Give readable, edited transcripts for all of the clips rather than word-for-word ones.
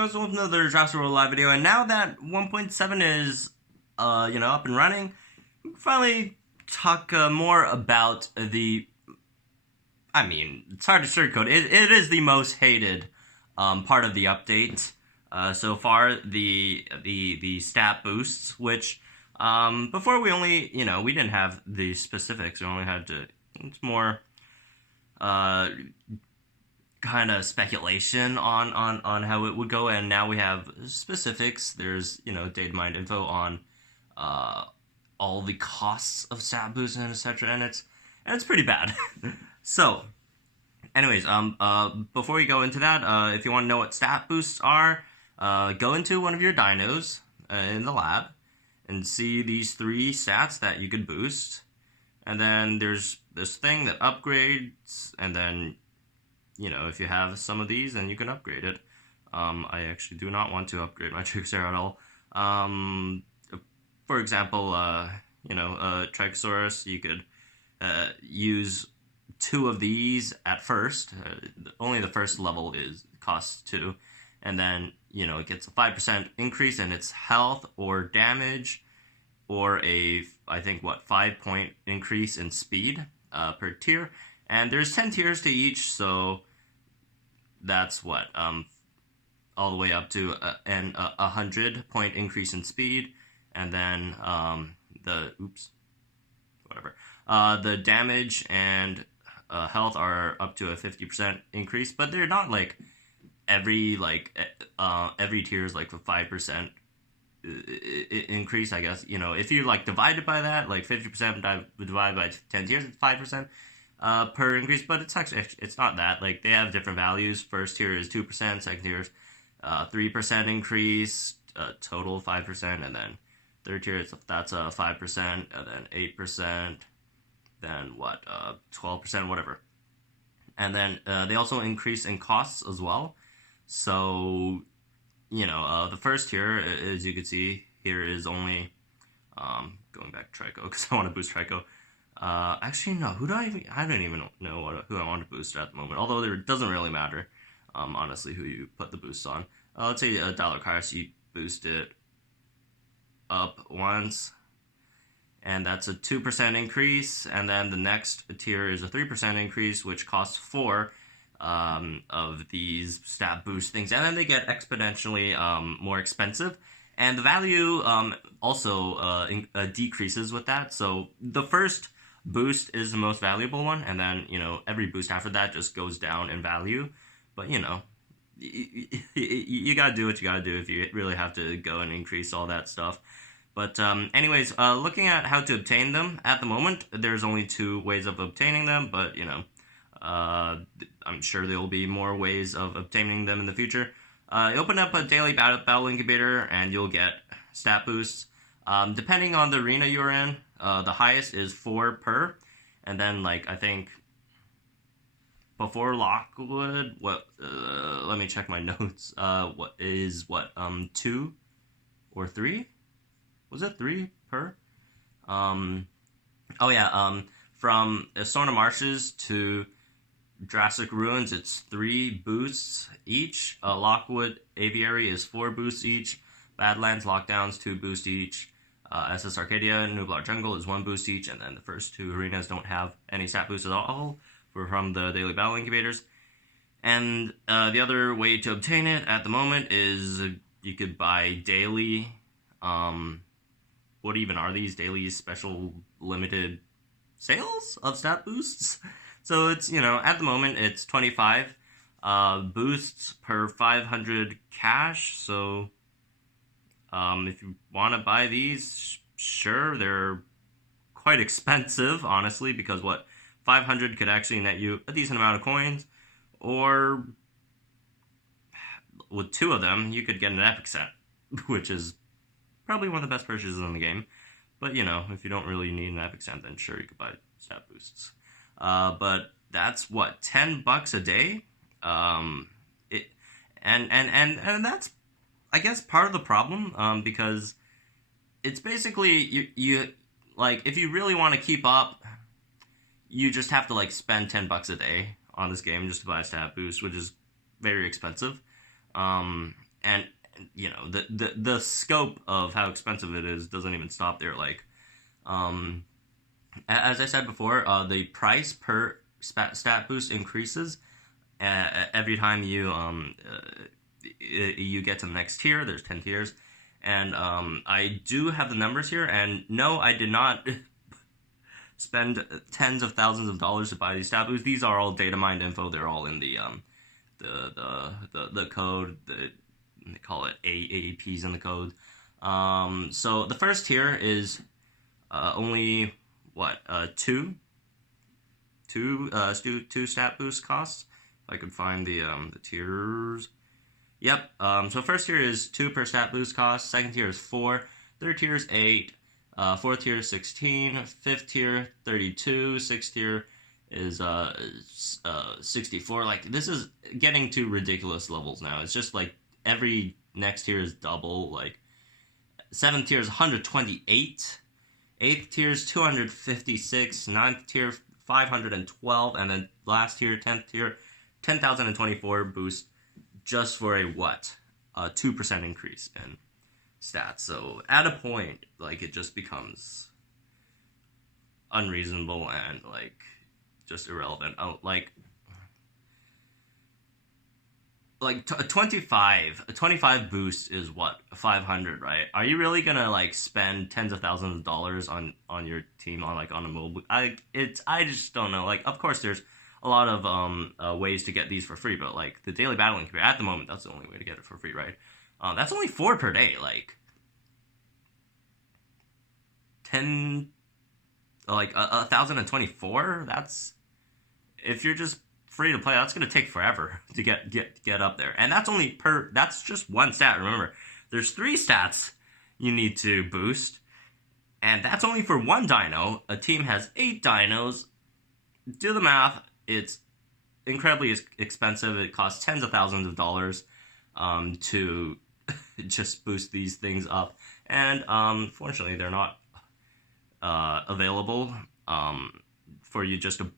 guys, welcome to another Jurassic World Alive video, and now that 1.7 is, up and running, we can finally talk more about it's hard to sugarcoat. It is the most hated part of the update so far, the stat boosts, which before we only, we didn't have the specifics. We only had to, it's more kind of speculation on how it would go, and now we have specifics. There's data mined info on all the costs of stat boosts and etc. and it's pretty bad. So anyways, before we go into that, if you want to know what stat boosts are, go into one of your dinos in the lab and see these 3 stats that you could boost, and then there's this thing that upgrades, and then if you have some of these, then you can upgrade it. I actually do not want to upgrade my Trickster at all. For example, Trichosaurus, you could use 2 of these at first. Only the first level costs 2, and then it gets a 5% increase in its health or damage, or I think 5-point increase in speed per tier. And there's 10 tiers to each, so that's all the way up to a 100-point increase in speed, and then the damage and health are up to a 50% increase, but they're not every tier is a 5% increase, I guess. If you divide it by that, 50% divided by 10 tiers, it's 5% per increase, but it's not that. They have different values. First tier is 2%, second tier is 3% increase, total 5%, and then third tier that's 5%, and then 8%, then 12%, whatever. And then they also increase in costs as well. So the first tier, as you can see here, is only going back to Trico because I want to boost Trico. Actually, no. I don't even know who I want to boost at the moment. Although it doesn't really matter, honestly, who you put the boosts on. Let's say Dilocyrus, you boost it up once, and that's a 2% increase. And then the next tier is a 3% increase, which costs 4 of these stat boost things, and then they get exponentially more expensive. And the value also decreases with that. So the first boost is the most valuable one, and then every boost after that just goes down in value. But you gotta do what you gotta do if you really have to go and increase all that stuff. But anyways, looking at how to obtain them at the moment, there's only 2 ways of obtaining them, but I'm sure there will be more ways of obtaining them in the future. You open up a daily battle incubator and you'll get stat boosts. Depending on the arena you're in, the highest is 4 per, and then I think before Lockwood, let me check my notes. 2 or 3? Was it 3 per? From Assorna Marshes to Jurassic Ruins, it's 3 boosts each. Lockwood Aviary is 4 boosts each. Badlands Lockdowns 2 boosts each. SS Arcadia Nublar Jungle is 1 boost each, and then the first 2 arenas don't have any stat boosts at all. We're from the daily battle incubators. And the other way to obtain it at the moment is you could buy daily. What even are these daily special limited sales of stat boosts? So it's, at the moment it's 25 boosts per 500 cash. So if you want to buy these, sure, they're quite expensive, honestly, because 500 could actually net you a decent amount of coins, or with 2 of them, you could get an epic set, which is probably one of the best purchases in the game. But, if you don't really need an epic set, then sure, you could buy stat boosts. But that's $10 a day. And that's, I guess, part of the problem, because it's basically you if you really want to keep up, you just have to spend $10 a day on this game just to buy a stat boost, which is very expensive. and the scope of how expensive it is doesn't even stop there. Like, um, as I said before, the price per stat boost increases every time you get to the next tier. There's 10 tiers, and I do have the numbers here. And no, I did not spend tens of thousands of dollars to buy these stat boosts. These are all data mined info. They're all in the code. They call it AAPs in the code. So the first tier is only what two stat boost costs. If I could find the tiers. Yep. So first tier is 2 per stat boost cost. Second tier is 4. Third tier is 8. Fourth tier is 16. Fifth tier 32. Sixth tier is 64. Like, this is getting to ridiculous levels now. It's just like every next tier is double. Like, seventh tier is 128. Eighth tier is 256. Ninth tier 512, and then last tier 10th tier 10,024 boost just for a 2% increase in stats. So at a point, like, it just becomes unreasonable and like just irrelevant. Like 25 boost is what, 500, right? Are you really gonna like spend tens of thousands of dollars on your team on a mobile? I just don't know. Like, of course there's a lot of ways to get these for free, but like the daily battle incubator at the moment, that's the only way to get it for free, right? That's only 4 per day. Like 1,024. That's, if you're just free to play, that's gonna take forever to get up there, and that's just one stat. Remember, there's 3 stats you need to boost, and that's only for one dino. A team has 8 dinos. Do the math. It's incredibly expensive. It costs tens of thousands of dollars to just boost these things up, and fortunately, they're not available for you just to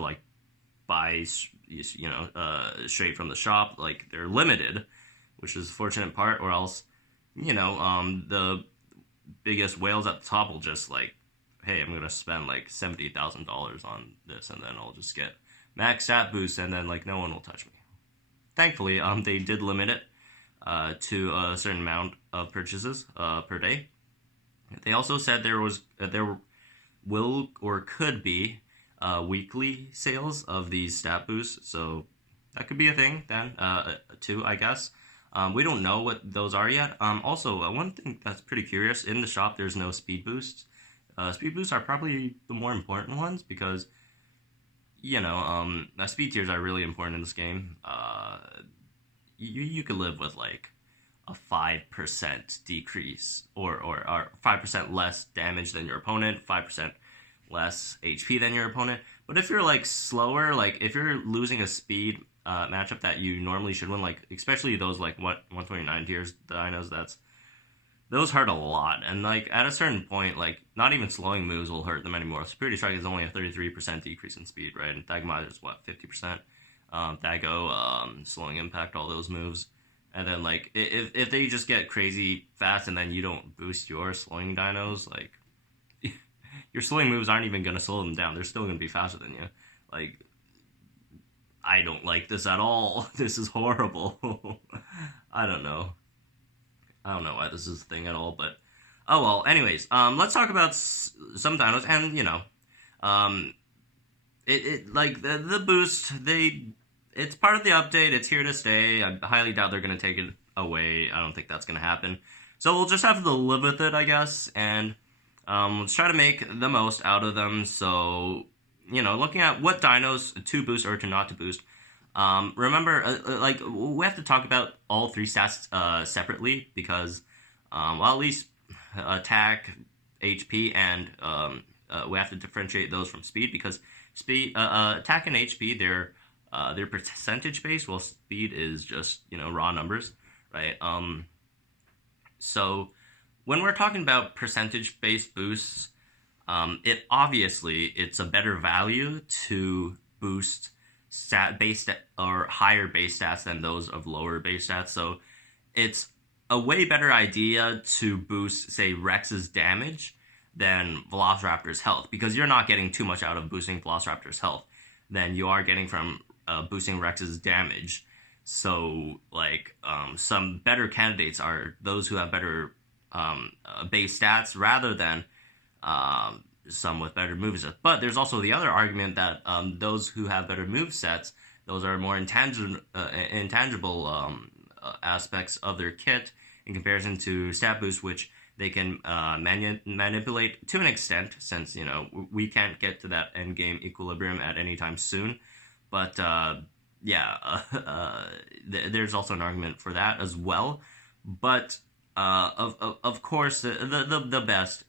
like buy, straight from the shop. Like, they're limited, which is the fortunate part, or else, the biggest whales at the top will just like, hey, I'm gonna spend like $70,000 on this, and then I'll just get max stat boost, and then like no one will touch me. Thankfully, they did limit it to a certain amount of purchases per day. They also said there will or could be weekly sales of these stat boosts, so that could be a thing then, too, I guess. We don't know what those are yet. Also, one thing that's pretty curious, in the shop there's no speed boosts. Speed boosts are probably the more important ones because, speed tiers are really important in this game. You could live with like a 5% decrease or 5% less damage than your opponent, 5% less HP than your opponent. But if you're like slower, like if you're losing a speed matchup that you normally should win, like especially those like 129 tiers dinos, those hurt a lot. And like at a certain point, like not even slowing moves will hurt them anymore. Security Strike is only a 33% decrease in speed, right? And Tagmite is what, 50%? Thago, slowing impact, all those moves. And then like if they just get crazy fast and then you don't boost your slowing dinos, like your slowing moves aren't even gonna slow them down. They're still gonna be faster than you. Like, I don't like this at all. This is horrible. I don't know why this is a thing at all, but oh well. Anyways, let's talk about some dinos, and like the boost, it's part of the update. It's here to stay. I highly doubt they're gonna take it away. I don't think that's gonna happen. So we'll just have to live with it, I guess, and let's try to make the most out of them. So, looking at what dinos to boost or to not to boost. Remember, like, we have to talk about all 3 stats separately because, at least attack, HP, and we have to differentiate those from speed because speed, attack and HP, they're percentage based, while speed is just raw numbers, right? So when we're talking about percentage based boosts, it's a better value to boost base or higher base stats than those of lower base stats. So it's a way better idea to boost, say, Rex's damage than Velociraptor's health, because you're not getting too much out of boosting Velociraptor's health than you are getting from boosting Rex's damage. So, like, some better candidates are those who have better base stats rather than some with better movesets. But there's also the other argument that those who have better movesets, those are more intangible aspects of their kit in comparison to stat boost, which they can manipulate to an extent, since we can't get to that end game equilibrium at any time soon. But there's also an argument for that as well. But of course, the best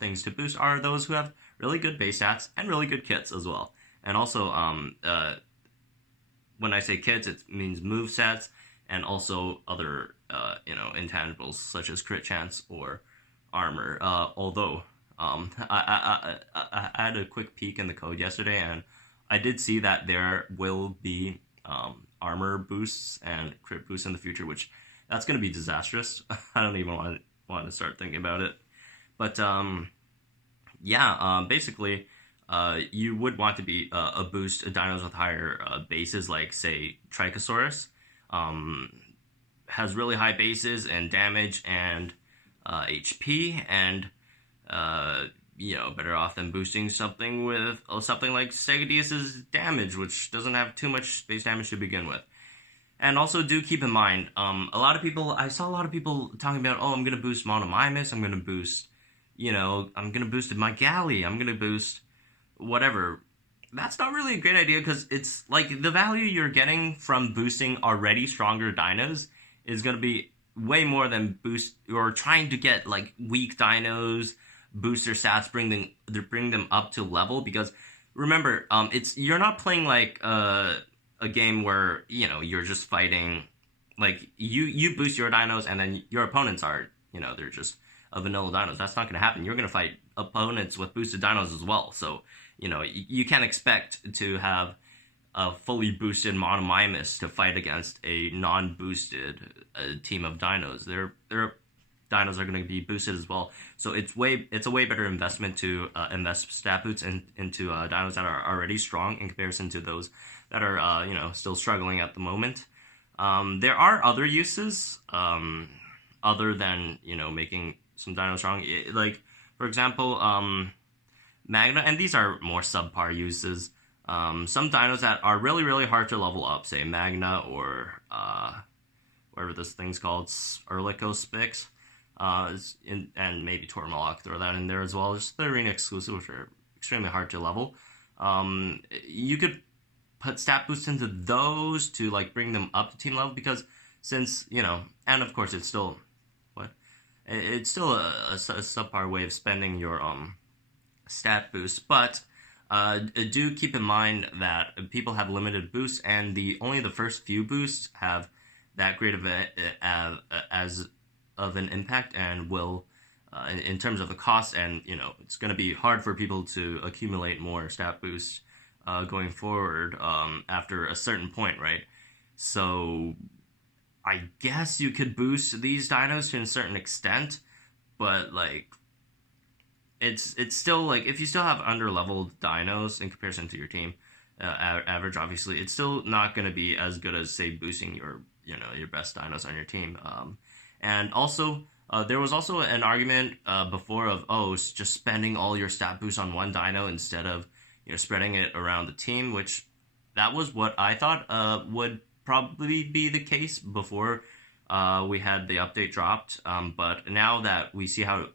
things to boost are those who have really good base stats and really good kits as well. And also, when I say kits, it means move sets and also other intangibles such as crit chance or armor. Although I had a quick peek in the code yesterday, and I did see that there will be armor boosts and crit boosts in the future, which that's going to be disastrous. I don't even want to start thinking about it. But basically, you would want to be a boost dinos with higher bases, like say Trichosaurus. Has really high bases and damage and HP, and better off than boosting something with something like Stegosaurus's damage, which doesn't have too much base damage to begin with. And also, do keep in mind, I saw a lot of people talking about, I'm going to boost Monomimus, I'm going to boost, I'm going to boost my Galley, I'm going to boost whatever. That's not really a great idea, because it's like the value you're getting from boosting already stronger dinos is going to be way more than boost or trying to get like weak dinos, boost their stats, bring them up to level. Because remember, you're not playing like a game where you're just fighting, like you boost your dinos and then your opponents are they're just a vanilla dinos. That's not going to happen. You're going to fight opponents with boosted dinos as well. So you can't expect to have a fully boosted Monomimus to fight against a non-boosted team of dinos. Their dinos are going to be boosted as well. So it's a way better investment to invest stat boosts into dinos that are already strong in comparison to those that are still struggling at the moment. There are other uses other than making some dinos strong. Like for example, Magna, and these are more subpar uses. Some dinos that are really, really hard to level up, say Magna or whatever this thing's called, Erlicospix, and maybe Tormalok, throw that in there as well. Just the arena exclusive, which are extremely hard to level. You could put stat boosts into those to like bring them up to team level, because since and of course it's still a subpar way of spending your stat boost, but do keep in mind that people have limited boosts, and only the first few boosts have that great of as of an impact, and will in terms of the cost, and it's going to be hard for people to accumulate more stat boosts going forward after a certain point, right? So I guess you could boost these dinos to a certain extent, but like it's still like, if you still have underleveled dinos in comparison to your team average, obviously it's still not going to be as good as say boosting your best dinos on your team. And also there was also an argument before of just spending all your stat boosts on one dino instead of spreading it around the team, which that was what I thought would probably be the case before we had the update dropped. But now that we see how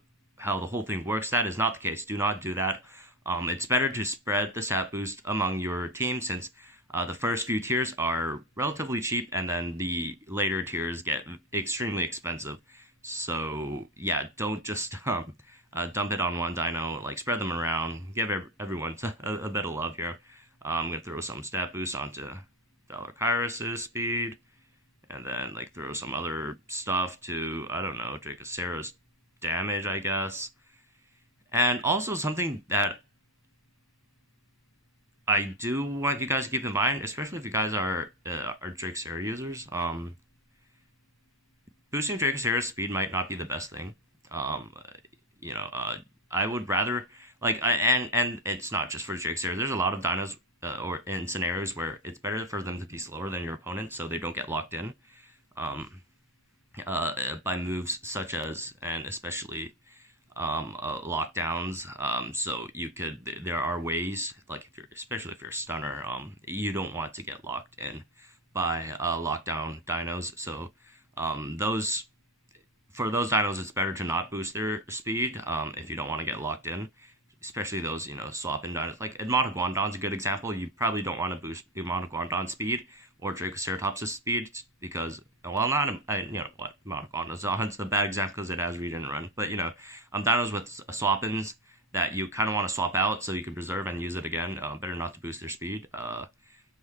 the whole thing works, that is not the case. Do not do that. It's better to spread the stat boost among your team, since the first few tiers are relatively cheap, and then the later tiers get extremely expensive. So yeah, don't just dump it on one dino. Like, spread them around. Give everyone a bit of love here. I'm gonna throw some stat boost onto Dalakyrus's speed, and then like throw some other stuff to, I don't know, Dracoceros damage, I guess. And also something that I do want you guys to keep in mind, especially if you guys are Dracera users, boosting Dracoceras speed might not be the best thing. Um, you know, I would rather and it's not just for Dracoceras. There's a lot of dinos or in scenarios where it's better for them to be slower than your opponent, so they don't get locked in by moves such as and especially lockdowns. So there are ways like especially if you're a stunner, you don't want to get locked in by lockdown dinos. So those for those dinos, it's better to not boost their speed if you don't want to get locked in. Especially those, swap in dinos. Like Edmontoguandon's a good example. You probably don't want to boost Edmontoguandon's speed or Dracoceratops' speed because, well, not, what, Edmontoguandon's a bad example because it has read and run. But, dinos with swap-ins that you kind of want to swap out so you can preserve and use it again, better not to boost their speed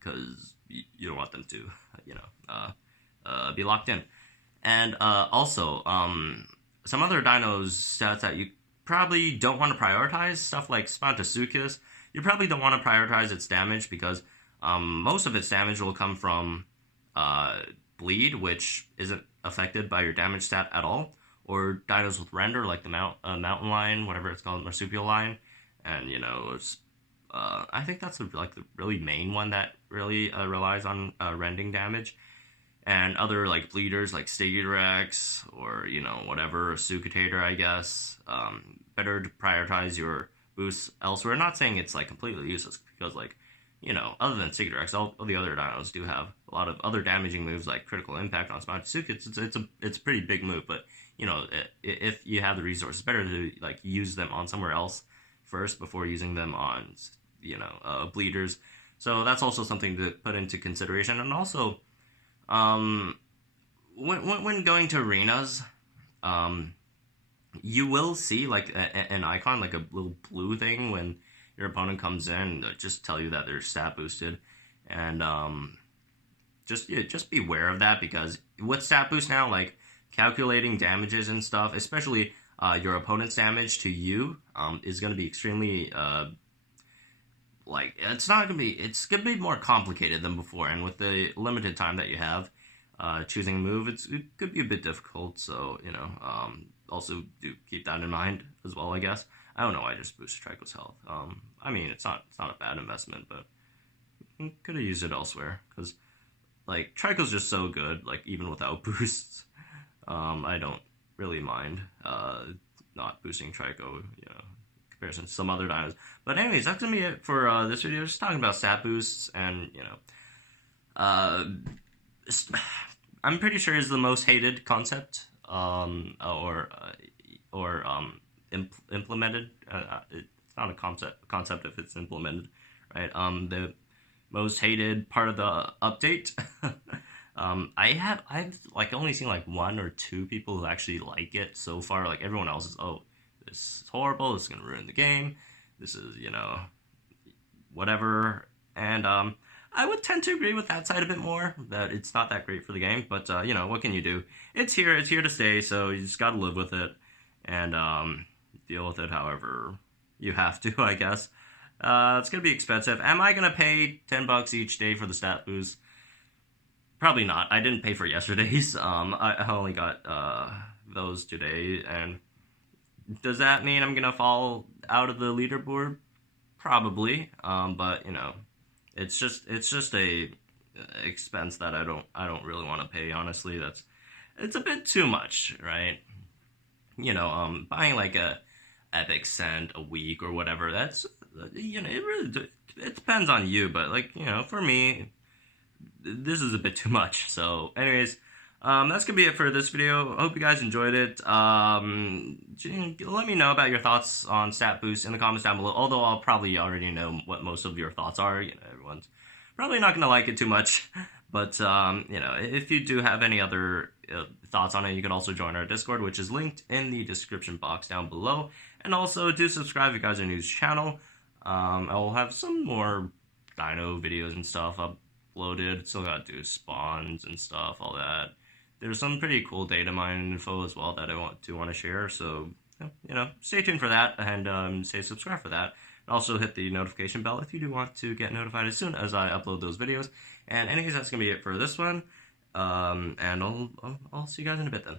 because you don't want them to, be locked in. And also, some other dinos stats that you probably don't want to prioritize, stuff like Spontosuchus. You probably don't want to prioritize its damage because most of its damage will come from bleed, which isn't affected by your damage stat at all, or dinos with render, like the mountain lion, whatever it's called, marsupial lion, and I think that's the really main one that really relies on rending damage. And other bleeders like Stegorex or whatever, Sucatator, I guess. Better to prioritize your boosts elsewhere. Not saying it's completely useless because other than Stegorex, all the other dinos do have a lot of other damaging moves like critical impact on Spontosuchus. It's a pretty big move, but if you have the resources, better to use them on somewhere else first before using them on bleeders. So that's also something to put into consideration. And also, when going to arenas, you will see an icon, a little blue thing when your opponent comes in, just tell you that they're stat boosted, and just be aware of that because with stat boost now, calculating damages and stuff, especially your opponent's damage to you, is going to be extremely it's gonna be more complicated than before, and with the limited time that you have choosing a move, it could be a bit difficult. So also do keep that in mind as well. I guess I don't know. I just boosted Trico's health. I mean, it's not a bad investment, but could have used it elsewhere because Trico's just so good. Even without boosts, I don't really mind not boosting Trico. Comparison to some other dinos. But anyways, that's gonna be it for this video. Just talking about stat boosts, and I'm pretty sure is the most hated concept, implemented. It's not a concept if it's implemented, right? The most hated part of the update. I've only seen one or two people who actually like it so far. Everyone else is, oh, this is horrible, this is going to ruin the game, this is, whatever, and, I would tend to agree with that side a bit more, that it's not that great for the game, but, what can you do? It's here to stay, so you just gotta live with it, and, deal with it however you have to, I guess. It's gonna be expensive. Am I gonna pay $10 each day for the stat boost? Probably not. I didn't pay for yesterday's, I only got, those today, and does that mean I'm gonna fall out of the leaderboard? Probably, but it's just a expense that I don't really want to pay. Honestly, it's a bit too much, right? Buying a Epic Cent a week or whatever. That's it depends on you, but for me, this is a bit too much. So, anyways. That's gonna be it for this video. I hope you guys enjoyed it. Let me know about your thoughts on stat boost in the comments down below. Although I'll probably already know what most of your thoughts are. Everyone's probably not gonna like it too much. But if you do have any other thoughts on it, you can also join our Discord, which is linked in the description box down below. And also do subscribe if you guys are new to the channel. I will have some more dino videos and stuff uploaded. Still gotta do spawns and stuff, all that. There's some pretty cool data mining info as well that I want to share, so, stay tuned for that, and stay subscribed for that. And also hit the notification bell if you do want to get notified as soon as I upload those videos. And anyways, that's going to be it for this one. And I'll see you guys in a bit then.